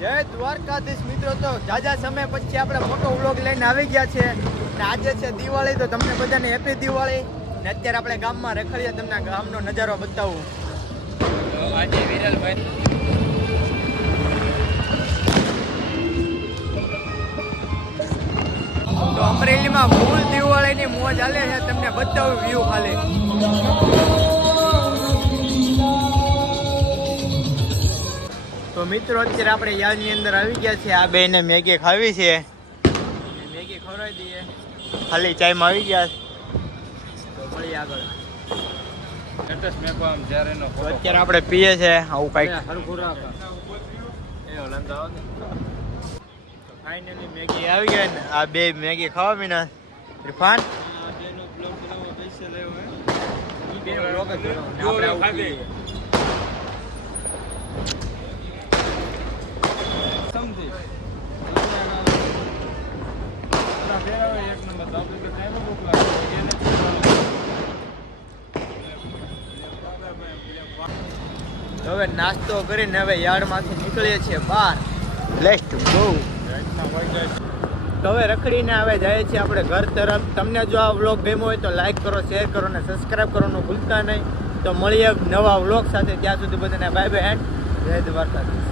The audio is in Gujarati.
જય દ્વારકાધીશ મિત્રો, તો જાજા સમય પછી આપણે મોટો વ્લોગ લઈને આવી ગયા છે અને આજે છે દિવાળી, તો તમને બધાને હેપી દિવાળી. ને અત્યારે આપણે ગામમાં રખડીએ, તમને ગામનો નજારો બતાવું. આજે વિરલભાઈ તો અમરેલીમાં ફૂલ દિવાળીની મોજ ચાલે છે, તમને બતાવું વ્યૂ ખાલી. તો મિત્રો અત્યારે આપણે યાદની અંદર આવી ગયા છે. આ બેને મેગી ખાવી છે, મેગી ખવડાવી દઈએ. ખાલી ચાયમાં આવી ગયા, તો મળીએ આગળ. સ્ટેટસ મેકવા આમ જ્યારે નો તો અત્યારે આપણે પીએ છે આવું કાંઈક. હરખું રાખ એ ઓલંદા આવે તો ફાઇનલી મેગી આવી ગયા ને આ બે મેગી ખાવા મીના. ઇરફાન આ બેનો બ્લોગ બનાવવા પૈસા લેવો હે ઈ બે વ્લોગ જ બનાવો ને આપણે આવું પીએ. સમજી ફેરાવે એક નંબર તો આપણે કે ટાઈમ ભૂખ લાગે એને તો હવે નાસ્તો કરીને હવે યાર્ડમાંથી નીકળીએ છીએ બહાર. Let's go. તો હવે રખડીને હવે જાય છે આપણે ઘર તરફ. તમને જો આ વ્લોગ ગમ્યો હોય તો લાઈક કરો, શેર કરો અને સબસ્ક્રાઈબ કરવાનું ભૂલતા નહીં. તો મળીએ નવા વ્લોગ સાથે. ત્યાં સુધી બધાને બાય બાય એન્ડ જય દ્વારકાધીશ.